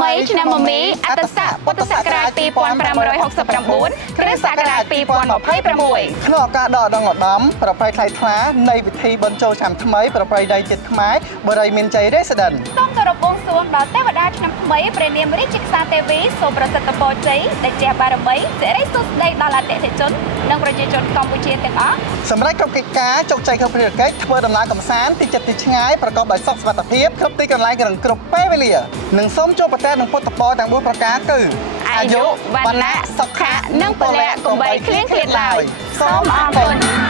ថ្មីឆ្នាំមមីអត្តស័កពុទ្ធសករាជ2569គ្រិស្តសករាជ2026ក្នុងឱកាសដកដង្ឧត្តមប្រពៃថ្លៃថ្លានៃពិធីបុណ្យចូលឆ្នាំថ្មីប្រពៃណីជាតិខ្មែរបរិយមានជ័យ Resident សូមគោរពបួងសួងដល់ទេវតាឆ្នាំថ្មីព្រះនាមរាជក្សាទេវីសូមប្រសិទ្ធពរជ័យដែលជាបារមីសិរីសួស្តីដល់អតិថិជននិងប្រជាជនកម្ពុជាទាំងអស់សម្រាប់គ្រប់កិច្ចការជោគជ័យក្នុងភារកិច្ចធ្វើដំណើរកម្សាន្តទីចិត្តទីឆ្ងាយប្រកបដោយសុខសុវត្ថិភាពគ្រប់ទីកន្លែងគ្រប់ពេលវេលានិងសូមជួបប្រទះនឹងពុទ្ធពរទាំង4ប្រការគឺអាយុវណ្ណៈសុខៈនិងពលៈកុំបីឃ្លៀងឃ្លាតឡើយសូមអរគុណ